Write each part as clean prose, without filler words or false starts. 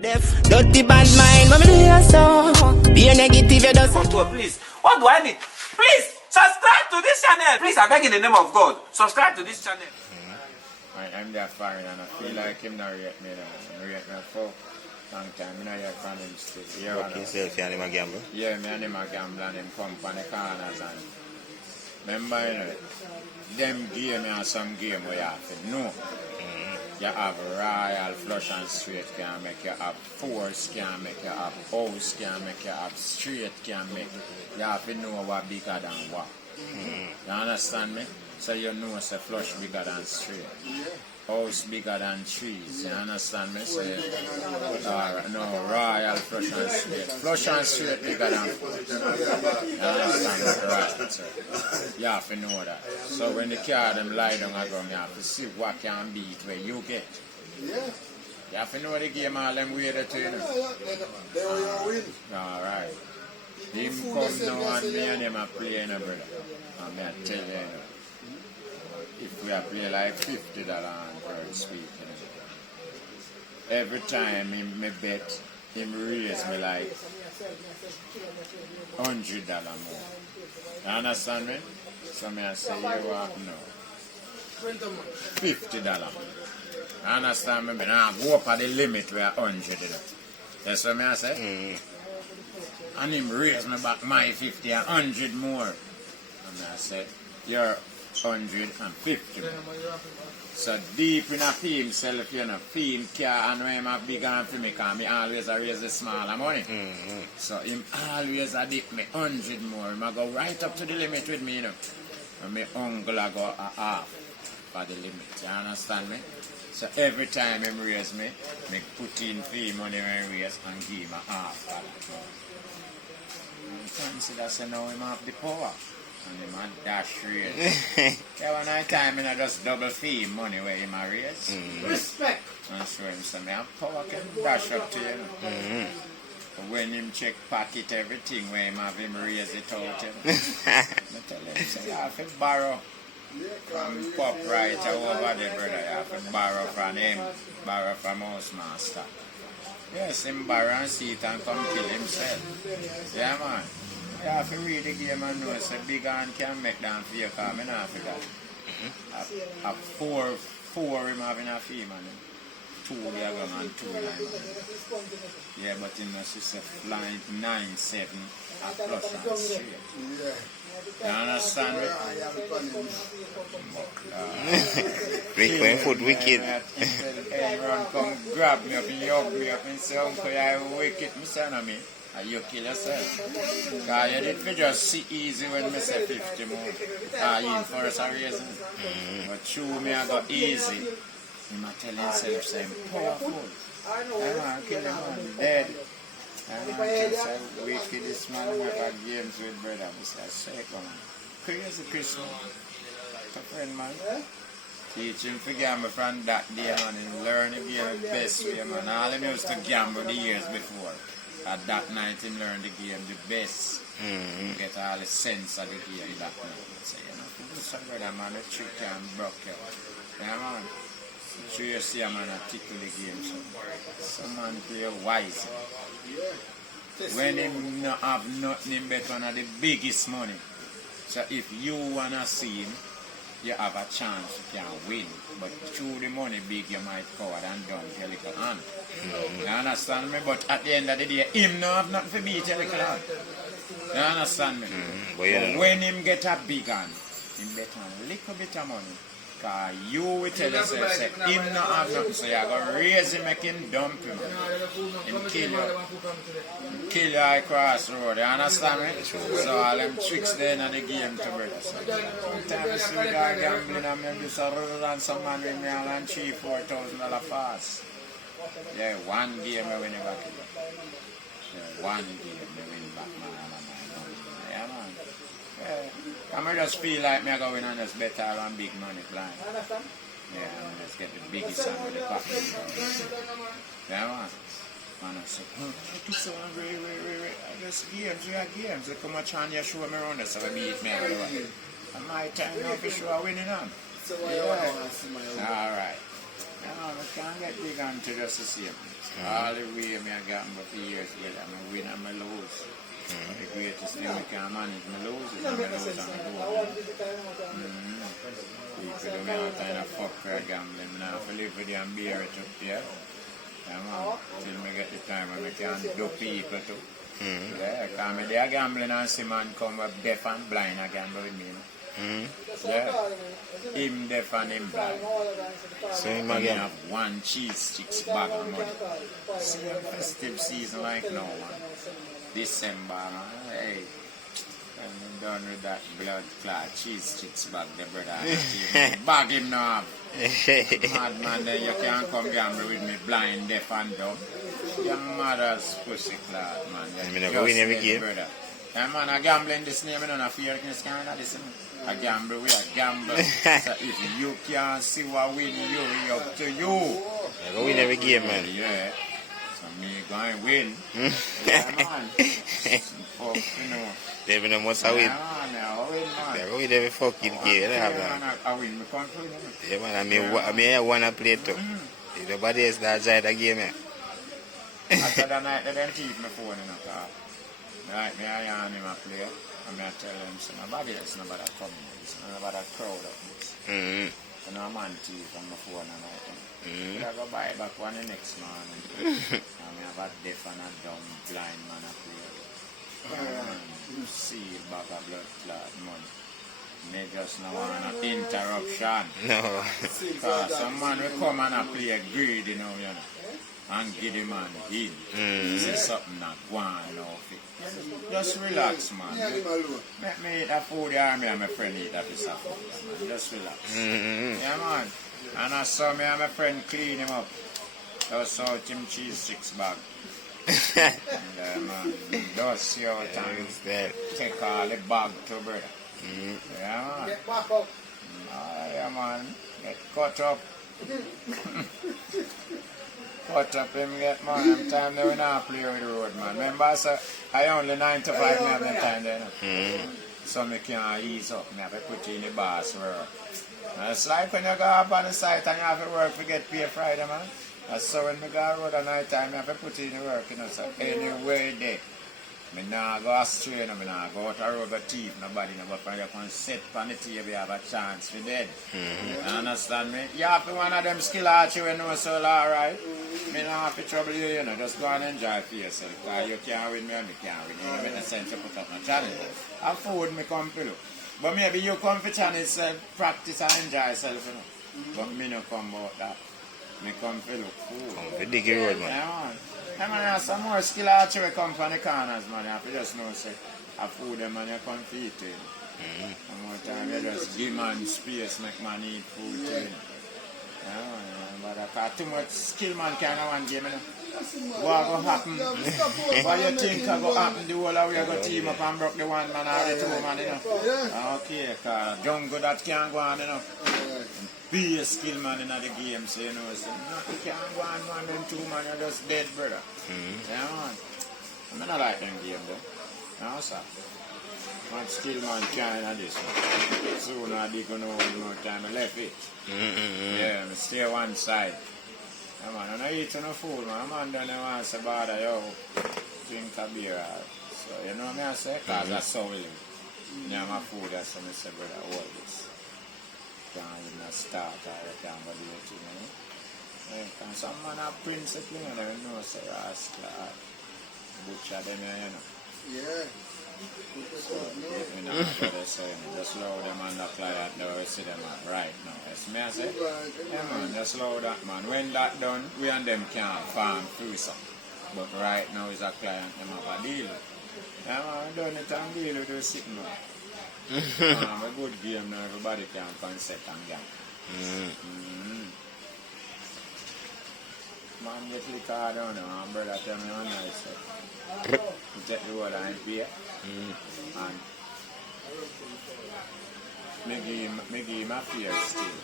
Def, dirty bad mind, mama do your so. Be a negative, you just. Please, what do I need? Please, subscribe to this channel. Please, I beg in the name of God, subscribe to this channel. I'm that foreign and I feel like him not rate me now. Rate me for long time. I know you're from him still. Yeah, Fuck yourself, you and him a gamble. yeah, me and him a gamble and him come from the corners and remember, you know, them game and some game where you have to know. You have royal flush and straight can make you have force can make you have house can make you have straight can make you have to know what bigger than what. You understand me? So you know it's a flush bigger than straight. House bigger than trees. You understand me? So no, royal flush and straight. Flush and straight bigger than force. You understand me? Right. So you have to know that. So when the car them lie down a ground, you have to see what can beat where you get. You have to know the game all them way to you know. Alright. Him come now and me and him are playing, brother. And me I tell you, if we are playing like $50 on first week, every time him me bet, him raise me like $100 more. You understand me? So me I say, you what no. $50 more. You understand me? Now go up at the limit where 100 That's what me I say? And him raise me back my 50 and 100 more. And I said, you're 150 more. So deep in a fee himself, you know, fee him care and when him a big hand for me, because me always a raise the smaller money. So him always a dip me 100 more. Him a go right up to the limit with me, you know. And my uncle a go a half for the limit. You understand me? So every time him raise me put in fee money when he raise and give him a half for that. Fancy that say now him have the power and him a dash raise. Yeah, one night time I just double fee money where him a raise. Respect. And so him say me have power can dash up to you know. When him check pocket everything where him have him raise it out you know. I tell him say you have to borrow from pop right over there brother. You have to borrow from him, borrow from Housemaster. Yes, him borrow and see it and come kill himself. Yeah, man. You have to read the game and know it's a big hand can make down for you because I don't have that. A four him having a fee, man. 2 they are going and 2 9. Yeah, but him must is a flying 9-7 at flush and straight. You understand me? Frequent food wicked. Everyone come grab me up and yoke me up and say, Uncle, you're wicked, me son of me. And you kill yourself. Because you didn't just see easy when I say 50 more. In for some reason. But true me I got easy. He might tell himself, say, powerful. I want to kill him, man. Dead. I want to say, wicked this man who have games with brother. I say, come on. Crazy Christmas. A friend, man. Teach him to gamble from that day, man, and learn the game the best way, man. All him used to gamble the years before. At that night, him learn the game the best. Get all the sense of the game that night. So, you know, do some brother, man, the trick can broke you. Yeah, man. So you see a man a tickle the game, so some man play wise. When him not have nothing, him bet one of the biggest money. So if you wanna see him, you have a chance you can win. But through the money big, you might forward and down your little hand. You understand me? But at the end of the day, him no have nothing to beat your little hand. You understand me? But when him get a big hand, him bet a little bit of money. Because you will tell yourself, say, him not have nothing, so you're going to raise him, make him dump him. Him kill you. Him kill you across the road, you understand me? So all them tricks there in the game to brother. So, sometimes you see the guy gambling and maybe so rather than some man with me and $3,000-4,000 fast. Yeah, one game I win back. Yeah, one game I win back, man. Yeah, man. I just feel like me going on just better and big money flying. Yeah, I just get the biggest one with the package. Yeah, man. Man, I say, this one, wait. I just games, we are games. They come and try and show me around this, so I beat me. And my time now for sure winning on. Yeah. Alright. I can't get big onto just the same. All the way I gamble for years with I win and I lose. The greatest thing I can manage, I lose it, I lose and I go. People do me all kind of fuck for gambling. I have to live with you and bear it up there. Till I get the time when I can do people too. Yeah, because I there gambling and see man come up deaf and blind and gamble with me. Yeah. Him deaf and him blind. So him I again. have one cheese sticks bag of money. See a festive season like now, man. December, man. Hey. I'm done with that blood clot cheese sticks bag, the brother. Bag him now. Mad man, then you can't come gamble with me blind, deaf and dumb. Your mother's pussy clot, man. I mean, I go win every game. Brother. Yeah, man, I gamble in this name, I don't fear this kind of this. I gamble, we are gamble. So if you can't see what win, you up to you. I go win every game, man. Yeah. So me going win. Yeah, man. Fuck, you know. They even know must I win. Yeah, man, I win, man. I go win every fucking game. I win, me country, man. Yeah, man, I mean, I want to play too. If nobody else that enjoy the game, man. After the night, they didn't keep my phone in the car. Right, me I yarn him a play, and me I tell him, so nobody else, nobody come in this, nobody crowd up this. You know, a man thief on my phone and all. I go buy back one the next morning. And me have a deaf and a dumb blind man a play. See back a blood clot money. Me just no want an interruption. No. Because some man will come and a play greedy, you know. And give the man in. Say something not going off it. Just relax, man. Let me eat that food here, me and my friend eat that piece of food, man. Just relax. Yeah, man. And I saw me and my friend clean him up. Just saw him cheese 6 bag. And man, just see how time take all the bag to brother. Yeah, man. Yeah, man. Get cut up. Cut up him get man, them time they will not play with the road, man. Remember, so I only 9 to 5 me have the time there. So me can't ease up, me have to put you in the boss work. And it's like when you go up on the site and you have to work to get paid Friday, man. And so when me go road at night time, you have to put you in the work, you know, so anyway there. Me nah go astray, no, me nah go out the road with thief, nobody, no, but when you can sit on the table, you have a chance for dead. You understand me? You have to one of them skill arts you know so alright. Me not have to trouble you, you know, just go and enjoy for yourself. Because you can't win me and me can't win. You know, make no sense to put up no challenge. And food me come for look. But maybe you come for challenge, practice and enjoy yourself, you know. But me no come about that. Me come for look food. Come for dig road, man. Yeah, man. Yeah, man, there's some more skill arts you come from the corners, man. You have to just know, say, I food them and you come for it, you know. One more time, you just give man space, make man eat food, you know. Yeah, man. But too much skill man can't have one game, you know. What will happen? What you think will happen? The whole of we go team up and broke the one man or the 2 man, you know. Okay, because jungle that can't go on, you know. Be a skill man in the game, so you know, so nothing can't go on one and 2 man, you're just dead, brother. Yeah, man. I don't like them game, though. No, sir. One skill man can't have this one. Soon I dig on all more time, I left it. Yeah, I stay one side. Yeah, man, I eat no food, man. Man don't want to bother you. Drink a beer. So, you know what I say? Because that's how we live. Yeah, my food, that's what I say, brother, all this. Can't even start or you can't go do it, you know. Yeah, and some man have principle, you know, they know, say, rascal, butcher them, you know. Yeah. So, you know, what they say, just allow them and the client, they will see them right now. That's me, I say, yeah, man, just allow that, man. When that done, we and them can't farm through something. But right now, is a client, them have a deal. Yeah, man, done it and deal with the sitting man. A good game now, everybody can concept and game. Man, you click hard on them, and brother tell me one nice say, you take the whole and pay, and me give him a fear still.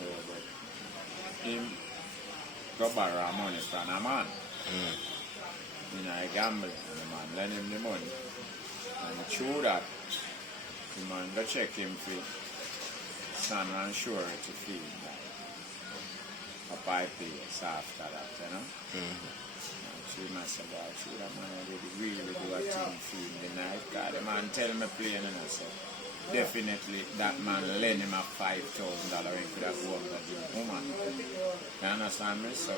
No, but him go borrow money from a man. You know, I gamble, and the man lend him the money. And through that, the man go check him for stand and surety fee. up I pace after that, you know. And she must have got through that man really do a thing for him the night. Because the man tell me playing and I said, definitely that man lend him a $5,000 if he could go up to the woman. You understand me? So,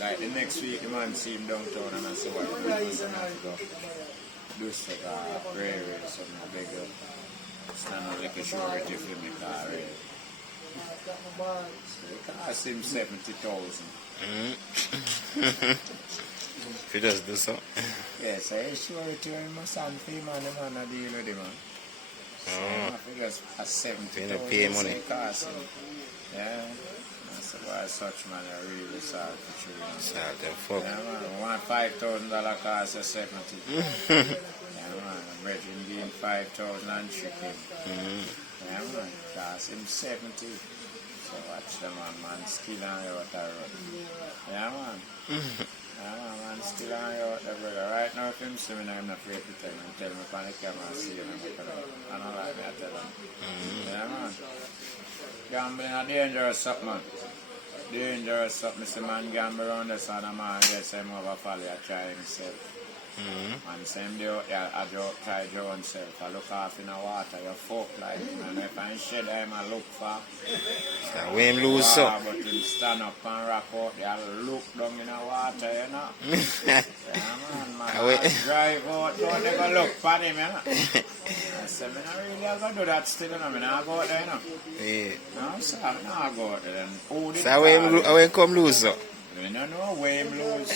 like the next week the man see him downtown and I said, what you doing? So I have to go do some prayer or something. I beg you. Stand on like a surety for me car. So it cost him 70,000. If you just do so. Yes, I surety him must stand for him and the man a deal with him. So I figure it's a 70,000 pay money. cost him. Yeah. That's why such man are really sad for children. Sad the fuck. Yeah, man. One $5,000 cost a 70. Yeah, man. Imagine being 5,000 and chicken. Yeah, man. Cost him 70. So watch the man skill on you out the road. Yeah, man. Yeah, man, still on you out the brother. Right now, if him see me, I'm not afraid to tell him. Tell me on the camera, see him, I don't like me, I tell him. Yeah, man. Gambling is dangerous something, man. Dangerous something. See man gamble around the sun, a man gets him over folly, I try himself. And same day out there, I just try to himself. I look off in the water, you fuck like him. And if I shed him, I look for. So when him lose so. But him stand up and rock out there, look down in the water, you know. Yeah, man. I drive out, don't ever look for him, you know. I said, I really have to do that still, you know. I don't go out there, you know. Yeah. No, sir, I don't go out there. So when him come lose so? We don't know where him lose.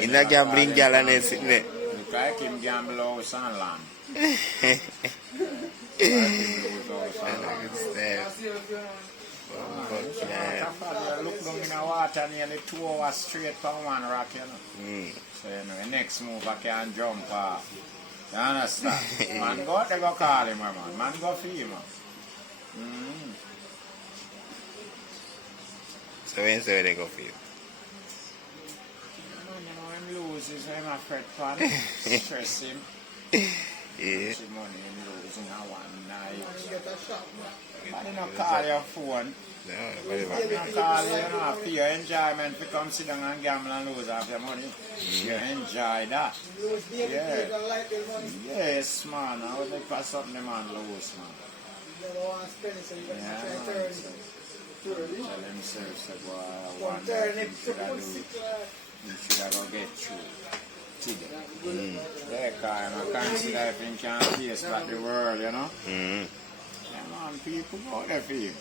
In a gambling girl and then sitting there. Look like him gamble house and land. Look down in the water nearly 2 hours straight for one rock, you know. So, you know, the next move I can jump off. You understand? Man, go out there, go call him, man. Man, go for him, man. So when say they go for you? Man, you know, him loses, him a fret pan. Stress him. Yeah. See money him losing a one night. But you don't call your phone. No, You don't call you, you know, for your enjoyment to come sit down and gamble and lose half your money. You enjoy that. Yeah. Yes, man. I would like for something the man lose, man. Yeah, man. Tell himself, say, boy, I wonder if he should have do it. He should have go get through today. Yeah, because I consider if he can't face back the world, you know. Yeah, man, people go there for you.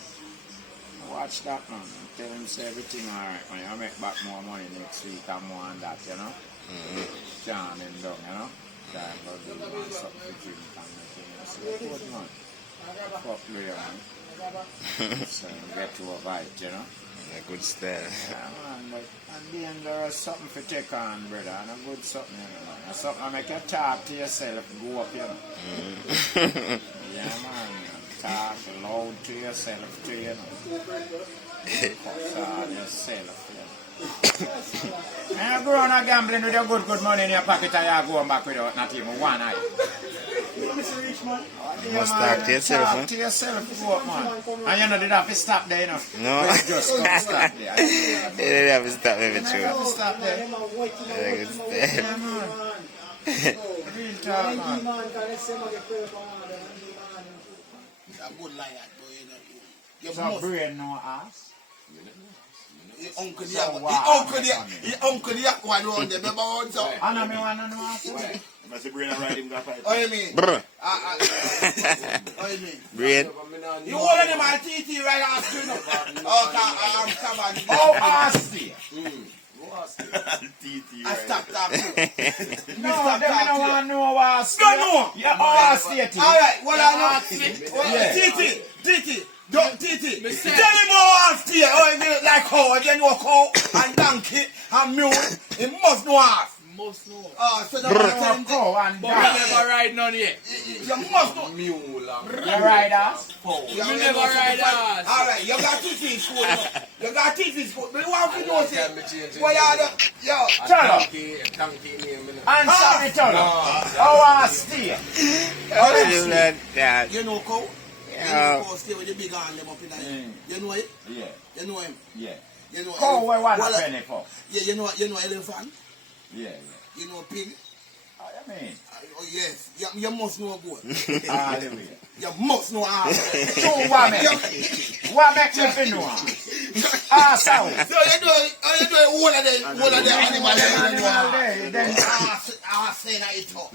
Watch that, man. Tell him say everything alright, man. I'll make back more money next week and more and that, you know. Can't end down, you know. Can't go do man, something to drink and make him. Good, man. Fuck Leo, man. So get to a bite, you know. A good style. Yeah, man, but and dangerous something to take on, brother, and a good something, you know. And something that make you talk to yourself, go up, you know. Yeah, man, talk loud to yourself, too, you know. Fuck on yourself, you know. And you go on gambling with your good money in your pocket and you're going back without not even one eye. You must talk to yourself, Talk huh? to yourself, go up, man. And you know, they have to stop there, you know. No. Just come stop there. They didn't have to stop me with You have to you. stop there. A good style. Yeah, man. Real talk, man. A good liar, boy, you know. Your So brain no ass. uncle the uncle the one around there, remember one so? I know me wanna know ass. What you mean? Brr. What you mean? Brain. You holding him on TT right after, you know? Oh, come on. Oh, ass. I stopped talking. No, they don't want to know ass. No, no. Yeah, ass state. Alright, what I know? TT. Don't TT. Tell him how ass here. Oh, you mean like how? If you know cow and donkey and mule, he must know ass. Must know. Oh, so don't tell him. But we never ride none yet. You must know. You ride ass? You We never ride ass. Alright, you got TT in school. You got TT in school. But you want to know it. What you do? Yo. Tell him. Answer me, tell him. Oh, ass steer. Oh, That. you know cow? Yeah, know how stay with the big hand them up in there. You know it? Yeah. You know him? Yeah. You know Cow where one well, a penny for? Yeah, you know elephant? Yeah. You know pig? I mean. Oh yes. You must know a goat. Hallelujah. You must know how. So what makes you feel no? Sound. So you do all of the animals. Then I say that it's up.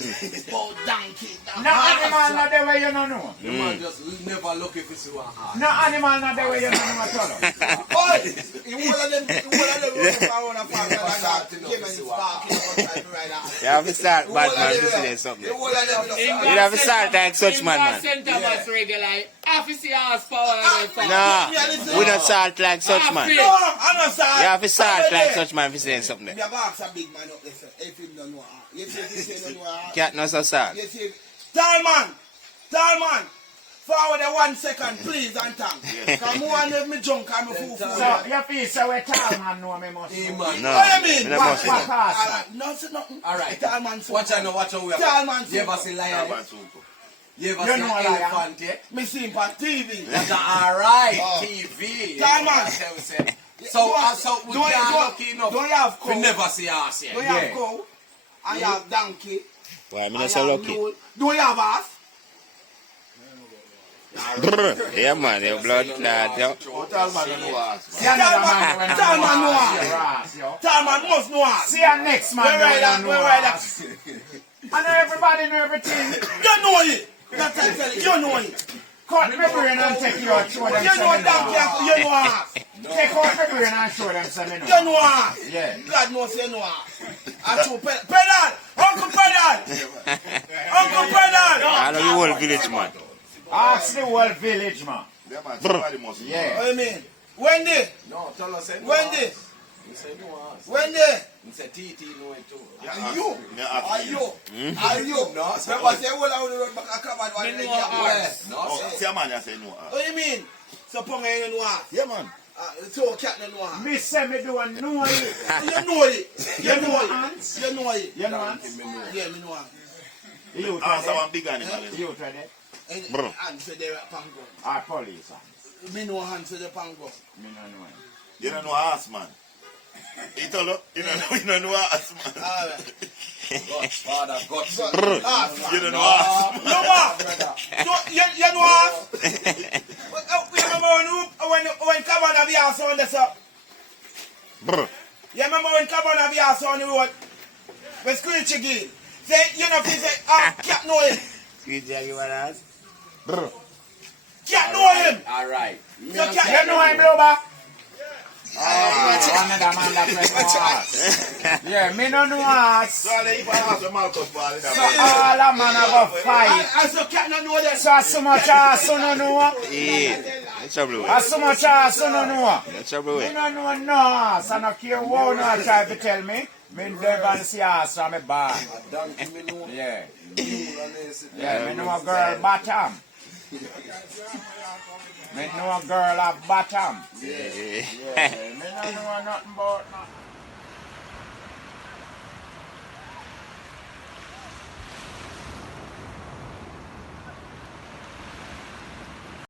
About donkey. no animal not the way you don't know. The man just never look if it's one heart. No animal not the way you don't know at all. Boy, all of them running around the park like that. Give me sparking outside right now. You have to start bad man to say something. All of them. You have to start like such man. Center bus regular. Officer horsepower. Nah, we not salt like such man. No, I'm not sorry. You have to salt like such man for saying something. You have asked a big man up there, sir. If you don't know how. You say this ain't no how. Cat no so salt. You say, tall man. Forward the 1 second, please, and thank. Come on, let me junk, I'm a fool. So you feel so a tall man know me must know. No, What do you mean? me not must know. Alright, nothing. Alright. Tall man. Watch out, watch out. Tall man. You ever see lion? You ever You see know a lion? elephant yet? Me see him on TV. Alright, TV. Tall man. So we can't lucky enough. Don't you have cow? We never see us yet. Don't you have cow? And you have donkey. Why me And not so you have lucky? mule. Don't you have ass? Brr. Yeah man, your blood clot. Yo. Tall man know ass. Tall man must know ass. See you next man. Where right that? I know everybody know everything. You know it. That's what I tell you. You know it. Cut my brain and take you out, show them You know some donkey. You know ass. Take out my brain and show them some You know ass. Yeah. God knows you know ass. And so pedal. Uncle pedal. Uncle pedal. I know the whole village man. Ask the whole village man. Yeah. What do you mean? Wendy. No, tell us. Wendy. You say no ass. Wendy. You say TT know it too. Are you? Hmm? Are you? No, Remember say all I would back a cupboard one Me day. know ass. No, What do you mean? So Ponga you know ass. Yeah man. So cat no know ass. Me say me do not know it. You know it. You know it. Ants? You know it. You know ants? Yeah, me know ass. You ready? You ready? And answer there at Pango. Our police. Me know answer the Pango. Me no know it. You don't know ass, man. You don't know ass, man. Alright. Father, God. Ass. You don't know ass. No more. You know ass. You remember when Cabana be ass on this up? Brr. You remember when Cabana be ass on the road? When Screech again. Say, you know, he say, cat know him. Squeeze you want ass? Brr. Cat know him. Alright. So cat You know him, Bloba? Another man that play no ass. Yeah, me no know ass. So if I ask the Malcolm ball, So all a man a go fight. And so cat not know them. So much ass you no know. Yeah. That's trouble with. So much ass you no know. That's trouble Me with. no know no ass. I no care what no try to tell me. Me never see ass from me bar. Yeah. Yeah, me know a girl bottom. Me know a girl a bottom. Yeah. Yeah, me no know nothing about no.